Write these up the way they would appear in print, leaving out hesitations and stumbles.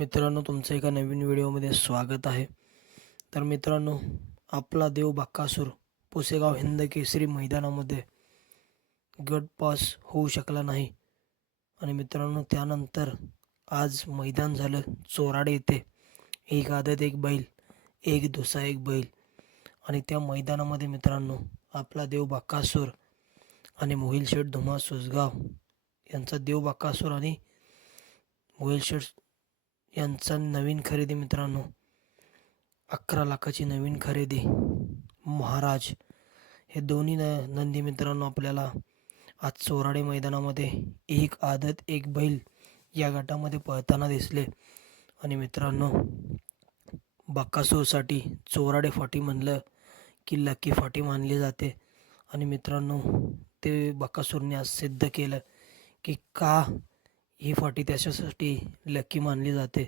मित्रांनो, तुमचं एका नवीन व्हिडिओमध्ये स्वागत आहे. तर मित्रांनो, आपला देव बकासूर पुसेगाव हिंद केसरी मैदानामध्ये गट पास होऊ शकला नाही. आणि मित्रांनो, त्यानंतर आज मैदान झालं चोराडे येथे. एक आदत एक बैल, एक दुसा एक बैल. आणि त्या मैदानामध्ये मित्रांनो, आपला देव बकासूर आणि मोहिल शेठ धुमा सुसगाव यांचा देव बकासूर आणि मोहिल शेठ यांचा नवीन खरेदी मित्रांनो, 11 लाखाची नवीन खरेदी महाराज, हे दोन्ही नंदी मित्रांनो आपल्याला आज चोराडे मैदानामध्ये एक आदत एक बैल या गटामध्ये पळताना दिसले. आणि मित्रांनो, बकासूरसाठी चोराडे फाटी म्हणलं की लकी फाटी मानली जाते. आणि मित्रांनो, ते बकासूरने आज सिद्ध केलं की का ही फाटी त्याच्यासाठी लकी मानली जाते.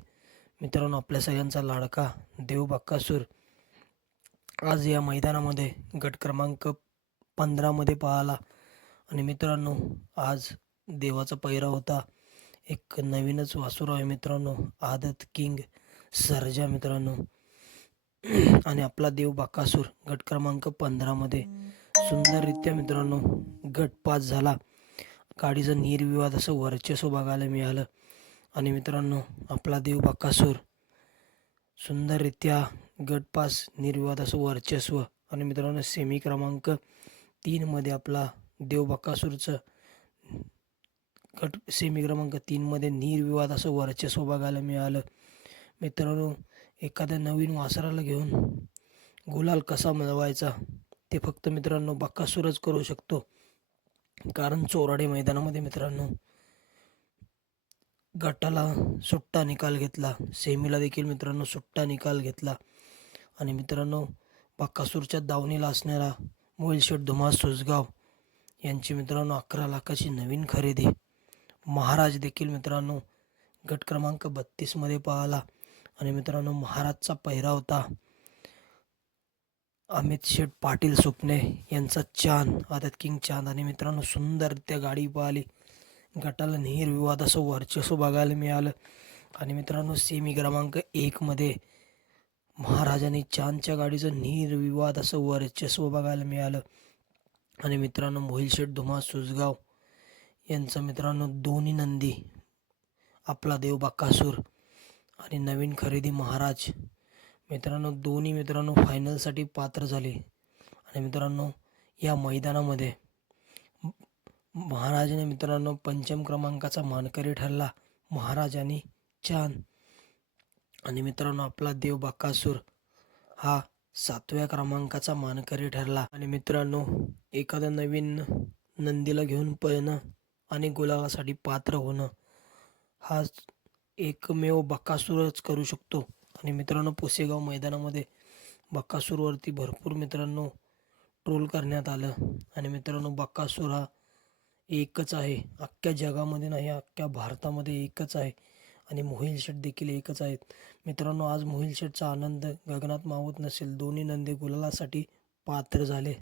मित्रांनो, आपल्या सगळ्यांचा लाडका देव बकासूर आज या मैदानामध्ये गट क्रमांक 15 मध्ये पळाला. आणि मित्रांनो, आज देवाचा पैरा होता. एक नवीनच वासुर आहे मित्रांनो, आदत किंग सर्जा मित्रांनो. आणि आपला देव बकासूर गट क्रमांक 15 मध्ये सुंदररित्या मित्रांनो गट पास झाला. गाडीचं निर्विवाद असं वर्चस्व बघायला मिळालं. आणि मित्रांनो, आपला देव बकासूर सुंदररित्या गट पास निर्विवाद असं वर्चस्व. आणि मित्रांनो, सेमी क्रमांक 3 मध्ये आपला देव बकासूरचं सेमी क्रमांक 3 मध्ये निर्विवाद असं वर्चस्व बघायला मिळालं. मित्रांनो, एखाद्या नवीन वासराला घेऊन गुलाल कसा मिळवायचा ते फक्त मित्रांनो बकासूरच करू शकतो. कारण चोराडे मैदानामध्ये मित्रांनो गटाला सुट्टा निकाल घेतला, सेमीला देखील मित्रांनो सुट्टा निकाल घेतला. आणि मित्रांनो, बकासूरच्या दावणीला असणारा मोहिल शेठ धुमा सुसगाव यांची मित्रांनो 11 लाखाची नवीन खरेदी महाराज देखील मित्रांनो गट क्रमांक 32 मध्ये पळाला. आणि मित्रांनो, महाराजचा पहिरा होता अमित शेठ पाटील सुपणे यांचा चांद, आदत किंग चांद. आणि मित्रांनो, सुंदर त्या गाडी पळाली, गटाला निर्विवाद असं वर्चस्व बघायला मिळालं. आणि मित्रांनो, सेमी क्रमांक 1 मध्ये महाराजांनी चांदच्या गाडीचं निर्विवाद असं वर्चस्व बघायला मिळालं. आणि मित्रांनो, मोहिल शेठ धुमा सुसगाव यांचा मित्रांनो दोन्ही नंदी आपला देव बकासूर आणि नवीन खरेदी महाराज मित्रांनो दोन्ही मित्रांनो फायनलसाठी पात्र झाले. आणि मित्रांनो, या मैदानामध्ये महाराजाने मित्रांनो 5म क्रमांकाचा मानकरी ठरला, महाराज आणि चांद. आणि मित्रांनो, आपला देव बकासूर हा 7व्या क्रमांकाचा मानकरी ठरला. आणि मित्रांनो, एखाद्या नवीन नंदीला घेऊन पळणं आणि गुलालासाठी पात्र होणं हा एकमेव बकासूरच करू शकतो. आणि मित्रांनो, पुसेगाव मैदानामध्ये बकासूरवरती भरपूर मित्रांनो ट्रोल करण्यात आलं. आणि मित्रांनो, बकासूर हा एकच आहे, अख्ख्या जगामध्ये नाही, अख्ख्या भारतामध्ये एकच आहे. आणि मोहिल शेठ देखील एकच आहेत. मित्रांनो, आज मोहिल शेठचा आनंद गगनात मावत नसेल. दोन्ही नंदी गुलालासाठी पात्र झाले.